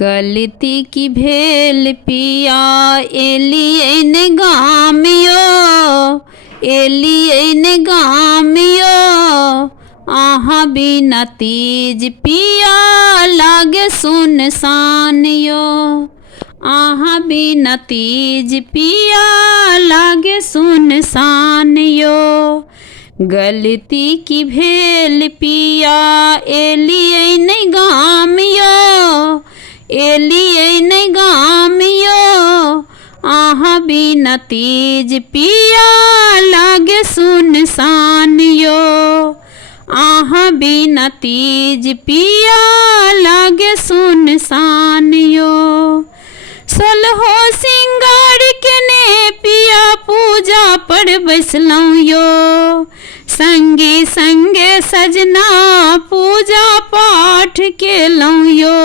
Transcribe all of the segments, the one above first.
गलती की भेल पिया एलियन गामियो, एलियन गामियो। आहा बिना तीज पिया लागे सुनसान यो, आहा बिना तीज पिया लागे सुनसान यो। गलती की भेल पिया एलियन गामियो, एलियन गामियो। आहा बिना तीज पिया लागे सुनसान यो, आहा बिना तीज पिया लागे सुनसान यो। सलहो सिंगार के ने पिया पूजा पर बैसलौं यो, संगे संगे सजना पूजा पाठ केलौं यो।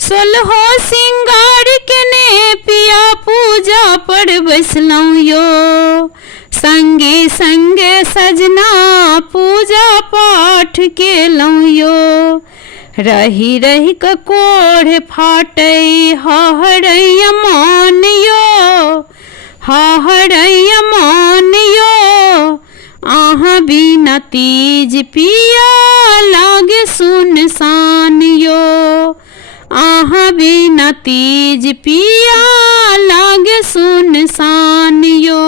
सलहो सिंगार के ने पिया पूजा पर बैसलौं यो, संगे संगे सजना पूजा पाठ केलौं यो। रही रही ककोढ़ फाटै हहरैया मान यो, हहरैया मान यो। आहा बिना तीज पिया लागे सुनसान यो, आहा बिना तीज पिया लागे सुनसान यो।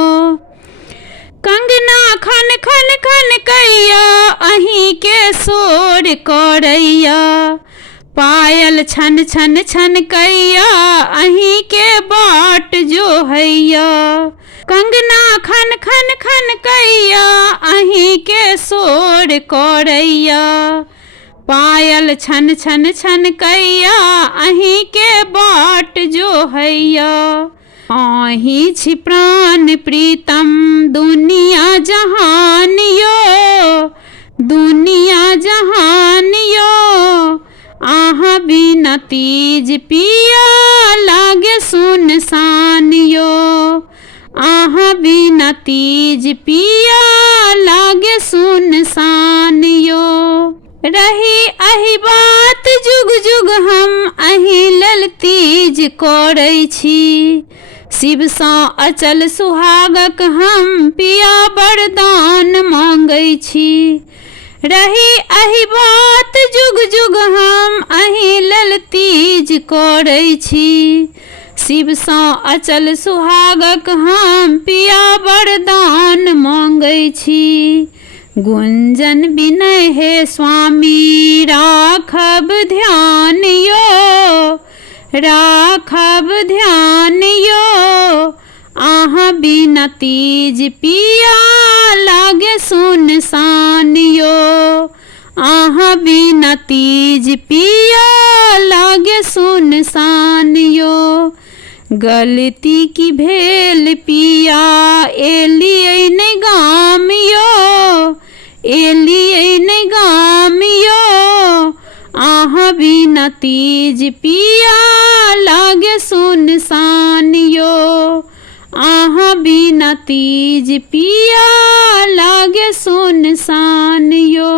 कंगना खन खन खन कैया अहीं के शोर करैया, पायल छन छन छन कैया अहीं के बाट जो हैया। कंगना खन खन खन कैया अहीं के शोर करैया, पायल छन छन छन कैया अहीं के बाट जो हैया। आही छी प्राण प्रीतम दुनिया जहान यो, दुनिया जहान यो। आहा बिना तीज पिया लागे सुनसान यो, आहा बिना तीज पिया लागे सुनसान यो। रही अही बात जुग जुग हम अही लल तीज करै छी, शिव सँ अचल सुहागक हम पिया वरदान मांगै छी। रही अही बात जुग जुग हम अही लल तीज करै छी, शिव सँ अचल सुहागक हम पिया वरदान मांगै छी। गुंजन विनय हे स्वामी राखब ध्यान यो, राखब ध्यान यो। आहा बिना तीज पिया लागे सुनसान यो, आहा बिना तीज पिया लागे सुनसान यो। गलती की भेल पिया एलियन गामियो, एलियन गामियो। आहा बिना तीज पिया लागे सुनसान यो, आहा बिना तीज पिया लागे सुनसान यो।